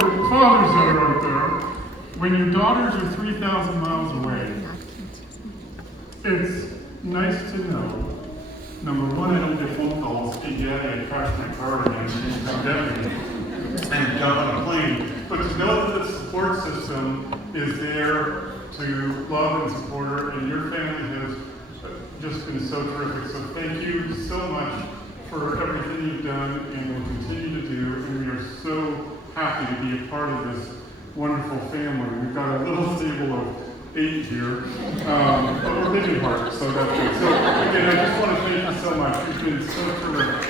fathers that are out there, when your daughters are 3,000 miles away, it's nice to know, number one, I don't get phone calls, hey, Daddy, I crashed my car again, and come get me, and jump on a plane. But to know that the support system is there to love and support her, and your family has just been so terrific. So thank you so much for everything you've done and will continue to do, and we are so happy to be a part of this wonderful family. We've got a little stable of 8 here, but we're big in heart, so that's good. So again, I just want to thank you so much. You've been so terrific.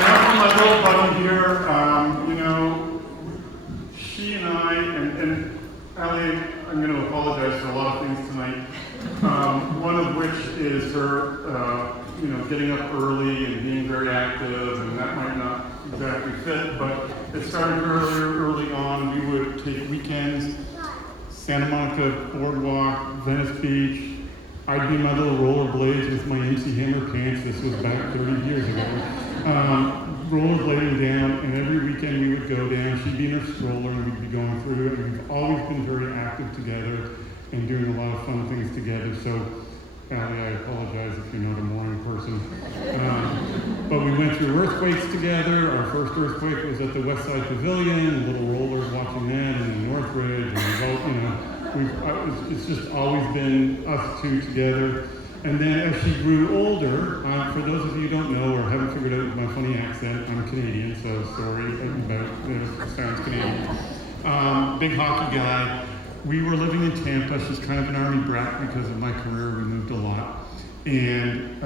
Now for my little buddy here, she and I, and Allie, I'm going to apologize for a lot of things tonight. One of which is her, getting up early and being very active, and that might not exactly fit, but it started early on. We would take weekends, Santa Monica Boardwalk, Venice Beach. I'd be in my little rollerblades with my MC Hammer pants. This was back 30 years ago. Rollerblading down, and every weekend we would go down. She'd be in her stroller, and we'd be going through it. And we've always been very active together and doing a lot of fun things together. So, Allie, I apologize if you're not a morning person. But we went through earthquakes together. Our first earthquake was at the West Side Pavilion, a little roller watching that, and the Northridge, and it's just always been us two together. And then as she grew older, for those of you who don't know or haven't figured out my funny accent, I'm Canadian, so sorry about it sounds Canadian. Big hockey guy. We were living in Tampa. She's kind of an army brat because of my career. We moved a lot. And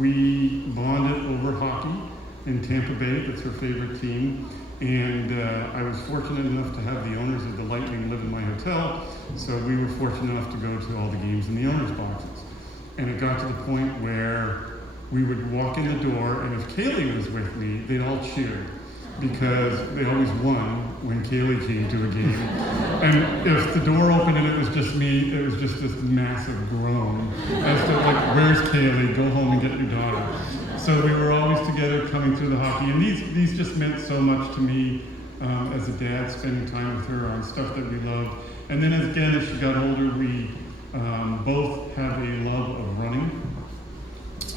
we bonded over hockey in Tampa Bay. That's her favorite team. And I was fortunate enough to have the owners of the Lightning live in my hotel. So we were fortunate enough to go to all the games in the owners' boxes. And it got to the point where we would walk in the door, and if Kaylee was with me, they'd all cheer because they always won when Kaylee came to a game. And if the door opened and it was just me, it was just this massive groan as to like, where's Kaylee? Go home and get your daughter. So we were always together coming through the hockey, and these just meant so much to me as a dad, spending time with her on stuff that we loved. And then as she got older, we both have a love of running,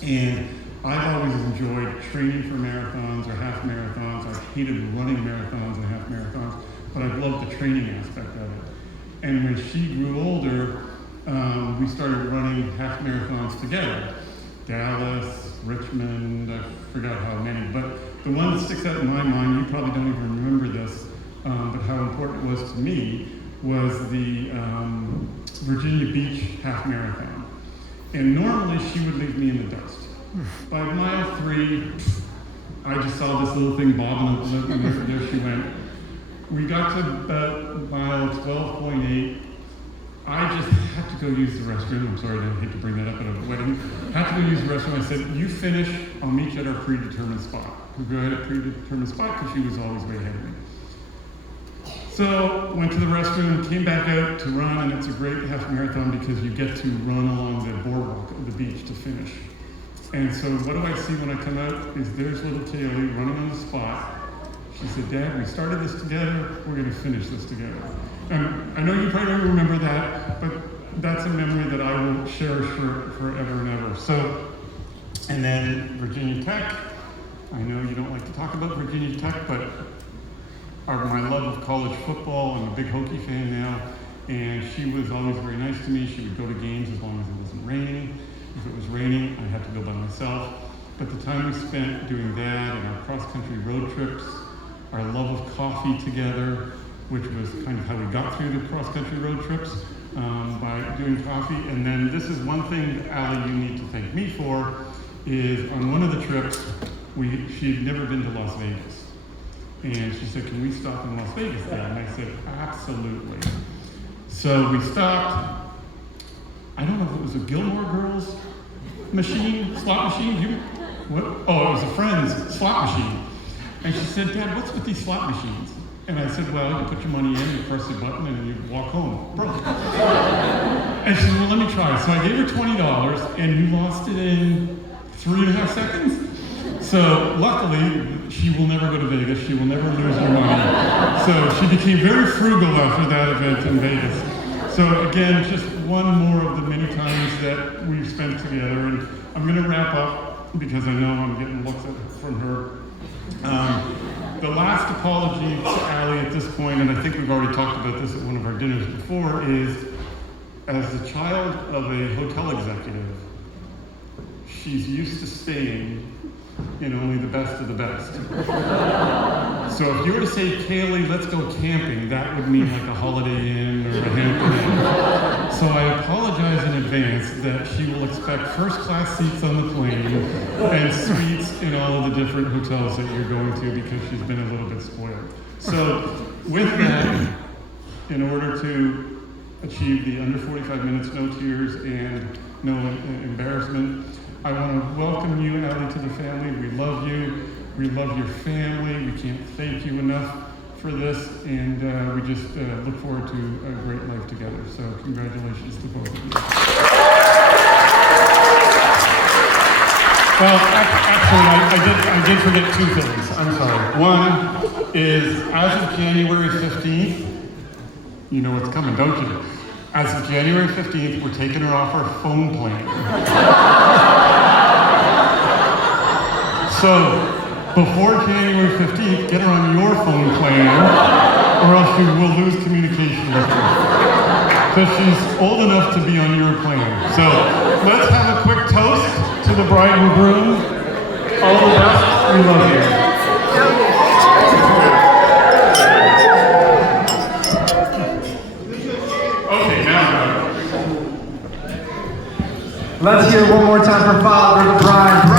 and I've always enjoyed training for marathons or half marathons. I've hated running marathons and half marathons, but I've loved the training aspect of it. And when she grew older, we started running half marathons together. Dallas, Richmond, I forgot how many, but the one that sticks out in my mind, you probably don't even remember this, but how important it was to me was the Virginia Beach half marathon. And normally she would leave me in the dust. By mile 3, I just saw this little thing bobbing up, and there she went. We got to about mile 12.8. I just had to go use the restroom. I'm sorry, I hate to bring that up at a wedding. Had to go use the restroom. I said, you finish, I'll meet you at our predetermined spot. We go ahead at a predetermined spot because she was always way ahead of me. So went to the restroom, came back out to run, and it's a great half marathon because you get to run along the boardwalk of the beach to finish. And so what do I see when I come out is there's little Kaylee running on the spot. She said, Dad, we started this together, we're gonna finish this together. And I know you probably don't remember that, but that's a memory that I will cherish forever and ever. So, and then Virginia Tech. I know you don't like to talk about Virginia Tech, but my love of college football, I'm a big Hokie fan now, and she was always very nice to me. She would go to games as long as it wasn't raining. If it was raining, I had to go by myself. But the time we spent doing that and our cross-country road trips, our love of coffee together, which was kind of how we got through the cross-country road trips, by doing coffee. And then this is one thing, Allie, you need to thank me for, is on one of the trips, she had never been to Las Vegas. And she said, can we stop in Las Vegas then? And I said, absolutely. So we stopped. I don't know if it was a Gilmore Girls slot machine. What? Oh, it was a friend's slot machine. And she said, Dad, what's with these slot machines? And I said, well, you put your money in, you press the button, and you walk home. Broke. And she said, well, let me try. So I gave her $20, and you lost it in 3.5 seconds. So luckily, she will never go to Vegas. She will never lose her money. So she became very frugal after that event in Vegas. So again, just one more of the many times that we've spent together. And I'm going to wrap up because I know I'm getting looks from her. The last apology to Allie at this point, and I think we've already talked about this at one of our dinners before, is as the child of a hotel executive, she's used to staying in only the best of the best. So if you were to say, Kaylee, let's go camping, that would mean like a Holiday Inn or a Hampton Inn. So I apologize in advance that she will expect first-class seats on the plane and suites in all of the different hotels that you're going to because she's been a little bit spoiled. So with that, in order to achieve the under 45 minutes, no tears, and no embarrassment, I want to welcome you, Allie, to the family. We love you. We love your family. We can't thank you enough for this, and we just look forward to a great life together. So congratulations to both of you. Well, actually, I did forget two things. I'm sorry. One is, as of January 15th, you know what's coming, don't you? As of January 15th, we're taking her off our phone plan. So, before January 15th, get her on your phone plan, or else you will lose communication with her. Because she's old enough to be on your plan. So, let's have a quick toast to the bride and groom. All the best. We love you. Let's hear it one more time for Father, the bride.